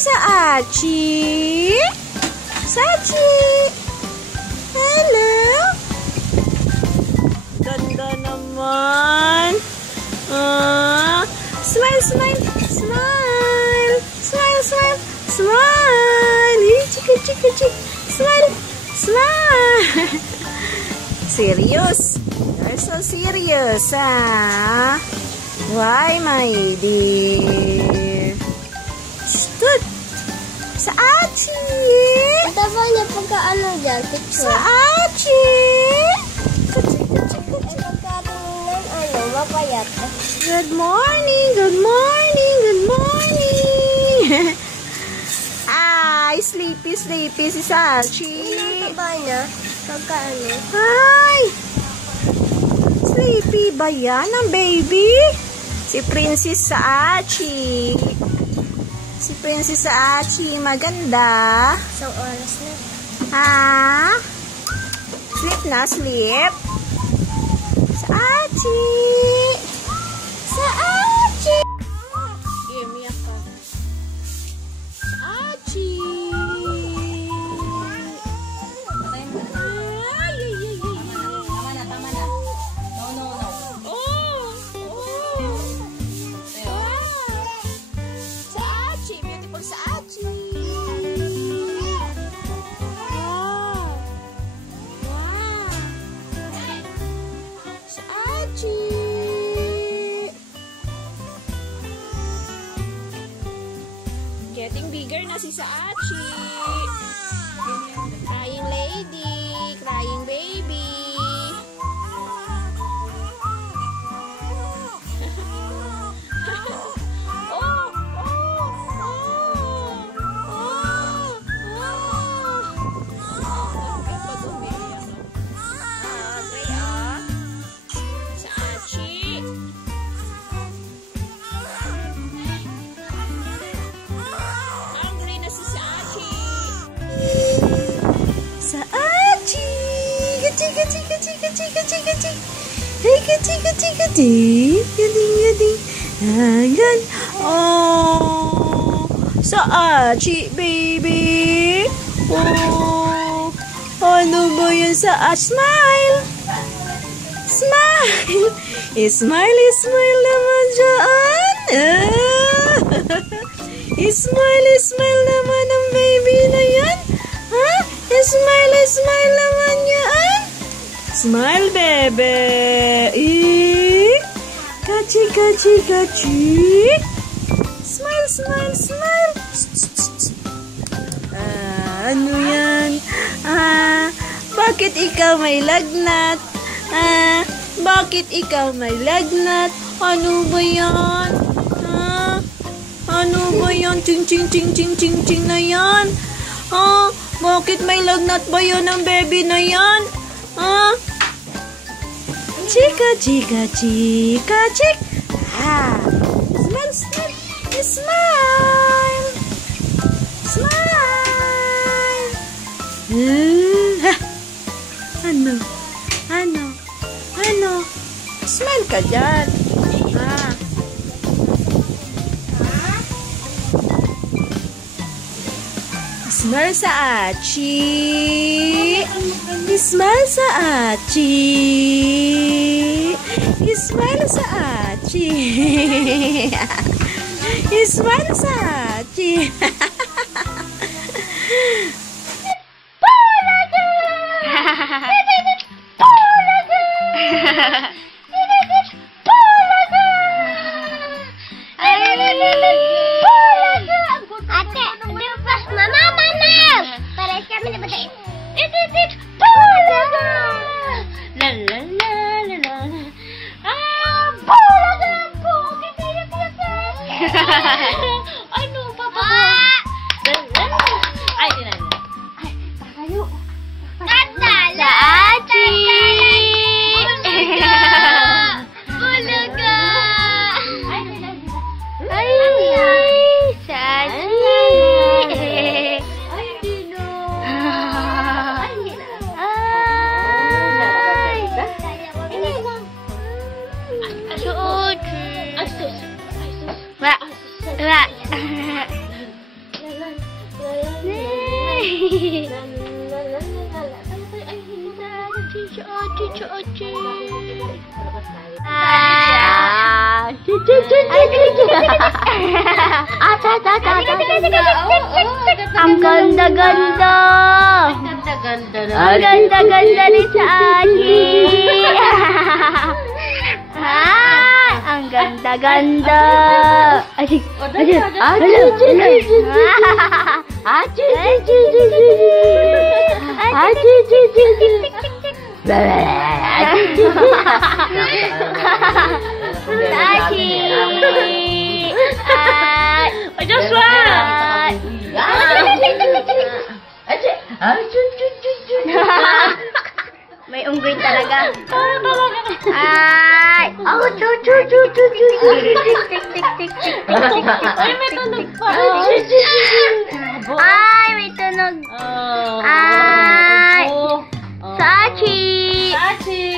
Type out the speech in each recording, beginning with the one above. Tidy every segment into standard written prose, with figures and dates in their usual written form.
Sachi? Sachi? Hello? Ganda naman. Smile, smile, smile. Smile, smile, smile. Chika, chika, chika. Smile, smile. Serious? You're so serious, ah? Why, my dear? Stood. Sa Achi! Ito ba niya pagka-ano dyan? Picture? Sa Achi! Pagka-tingnan, mapayat. Good morning! Good morning! Good morning! Ay, sleepy, sleepy si Sachi. Ito ba niya? Pagka-ano? Ay! Sleepy ba yan ang baby? Si Princess sa Achi. Si Princess Achi, maganda. Isang oras na. Ha? Sleep na, sleep. Sa Achi. Sa Achi. Umiyak ka. Sa Achi. Tama na. No. Beautiful sa Achi. Wow. Sa Achi. Getting bigger na si Achi. Crying lady, crying baby. Ayan. Oh, sa Achi, baby. Oh, ano ba yan sa smile? Smile. Smile, smile naman dyan. Smile naman ang baby na yan. Ha? Smile naman yan. Smile, bebe. Kachi, kachi, kachi. Smile. Ano yan? Bakit ikaw may lagnat? Bakit ikaw may lagnat? Ano ba yan? Ano ba yan? Ching na yan? Bakit may lagnat ba yun ang baby na yan? Chika, chika, chika, chik. Smile. Ano? Smile ka dyan. Smile sa Achi. Smile sa Achi. Smile sa Achi. Smile sa Achi. kami na patay. Bulaga! La la la la la. Bulaga po! Ano, papa ko? Ay, tinan. Ay, takayo. Tatala! Achi! Bulaga! Ay, Sachi! Ay, Dino! Ay, Wa. Wa. Ang ganda-ganda. Ang ganda-ganda ni Sachi. Ang ganda-ganda. Asik. Joshua. May unggoy talaga. Ay! Oh, Ay, may tunog pa. Ay, may tunog. Ay! Sachi! Sachi!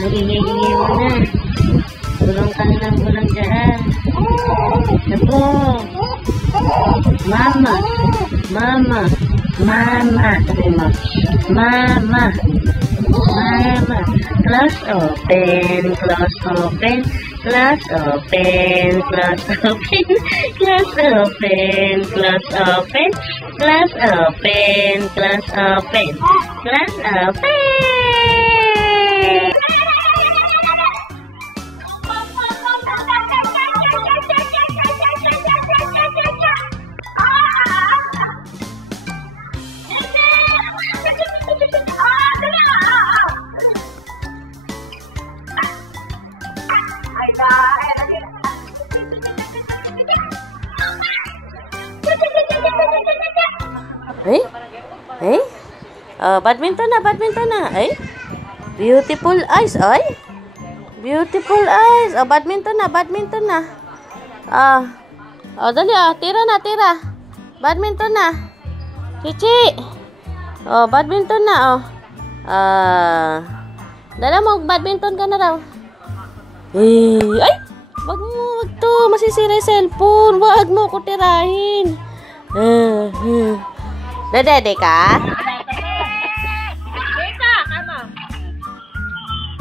Nagigigil mo na. Bulong ka na ng bulong dyan. Naku. Mama. Mama. Mama. Mama. Mama. Close open. Close open. Close open. Close open. Close open. Close open. Close open. Close open. Close open. Badminton na. Ay. Beautiful eyes, ay. Beautiful eyes. Badminton na. Dali tira na. Badminton na. Cici. Badminton na, dala mo, badminton ka na raw. Ay! Wag to. Masisira yung cellphone. Wag mo ko tirahin. Dadede ka?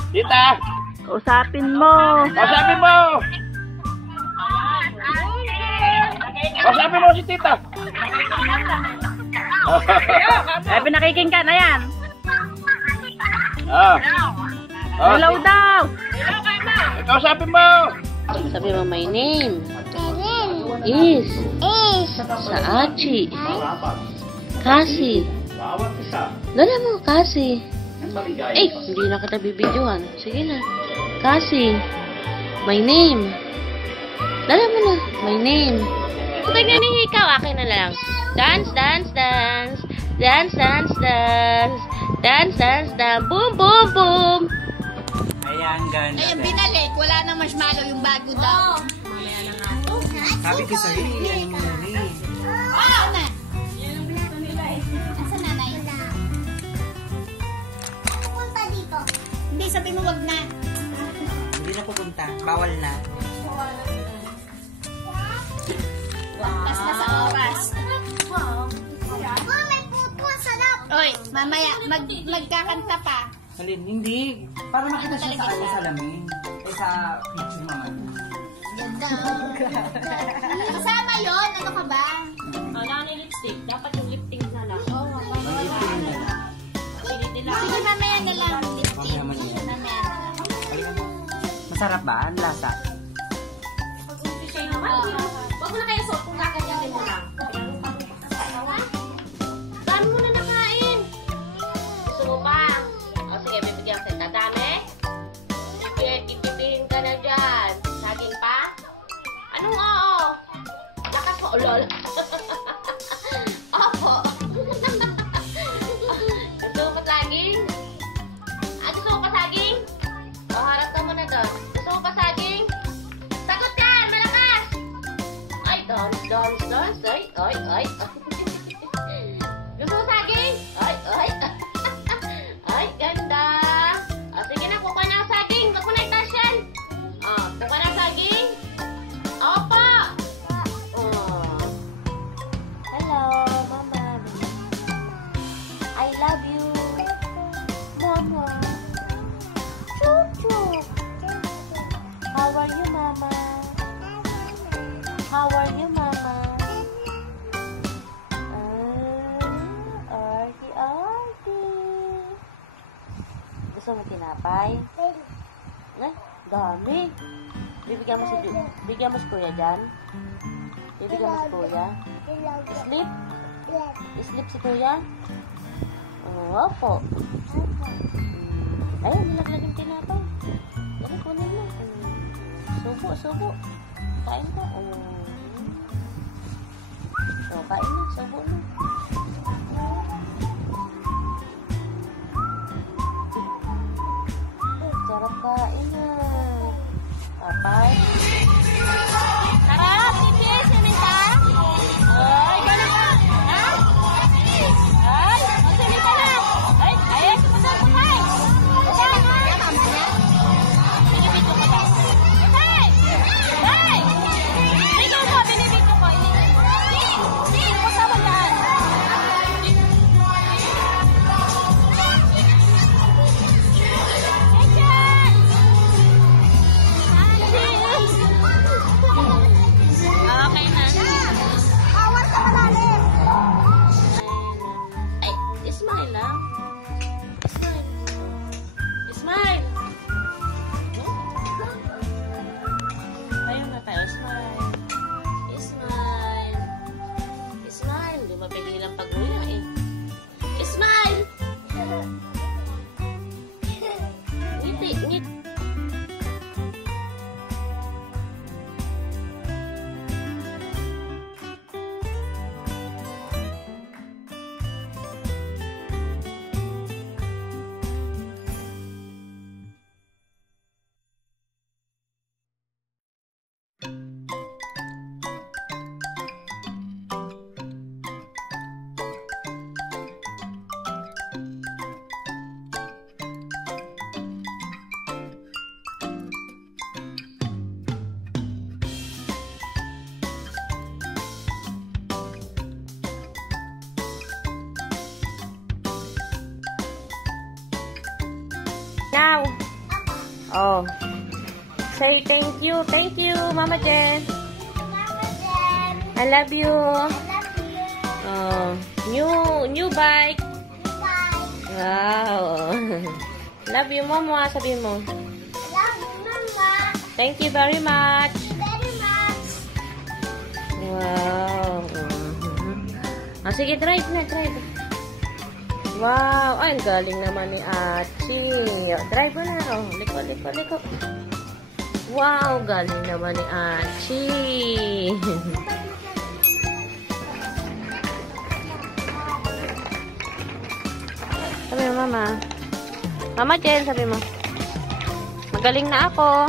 Tita! Kausapin mo. Kausapin mo si tita. Ay, pinakiking ka na yan. Hello daw. Kausapin mo. Sabi mo, my name is Sachi. Kasi. Dala mo, Kasi. Hindi na kita bibidyohan. Sige na. Kasi. My name. Dala mo na. My name. Putay nga ni ikaw. Akin na lang. Dance. Boom, boom, boom. Ayan, ganda. Ayan, binalik. Wala nang marshmallow yung bago daw. Sabi ko sa'yo, ano mo na Oo na. Asa nanay? Pupunta dito. Hindi, sabi mo wag na. Hindi na pupunta. Bawal na. Basta sa oras. May puto. Sarap. Oy, mamaya, magkakanta pa. Hindi. Para makita siya sa salamin. Sa picture naman. Kasama yun. Ano ka ba? Wala na yung lipstick. Dapat yung lip tint na lang. Sige, mamaya na lang. Mamaya man yan. Mamaya na lang. Masarap ba? Ang lasa? Huwag mo na kayo suot kung kakanyanin mo lang. Dami mo na nakain. Gusto mo pa? O sige, bibigyan kita. Dami? Ipipihin ka na dyan. Saging pa? Anong oo? Lakas mo. Lol. Opo. Gusto mo pa saging? Gusto mo pa saging? O, harap ka muna doon. Gusto mo pa saging? Sagot yan! Malakas! Ay, dance. Ay. Gusto mo saging? Ay. Ay, ganda. O, sige na, kukuha na ang saging. Huwag mo na itaas yan. O, kukuha na ang saging. Opo! Hello, Mama. I love you. Mama. Chup. How are you, Mama? How are you, Mama? Arty. Gusto mo tinapay? Dami. Bibigyan mo si Kuya dyan. Bibigyan mo si Kuya. Sleep? Sleep si Kuya? Opo. Ayun, nilaglag yung tinapay. Dali, kunin mo. Subo. Kain ka. Kain na. Subo na. Sarap kain na. Papay. Sarap! Kikis! Sinita? Ay, gano'n ka! Ha? Ay! Sinita na! Ay! Sumunod ko kain! Binibito ko ba? Ay! Binibito ko! Hindi! Kasama dyan! Okay na. Awar ka malalim. Ay, smile lang. Smile. Tayo na tayo. Smile. Hindi mapigilan pag-uya eh. Smile. Ngiti. Now. Oh. Say thank you, Mama Jen. I love you. Oh, new bike. Wow. Love you, Mama. Sabihin mo. Love you, Mama. Thank you very much. Very much. Wow. Oh, sige, drive na. Wow. Ay, ang galing naman ni Achi. Drive mo na. Oh, liko. Wow, galing naman ni Achi. Sabi mo, Mama. Mama Jen, sabi mo. Magaling na ako.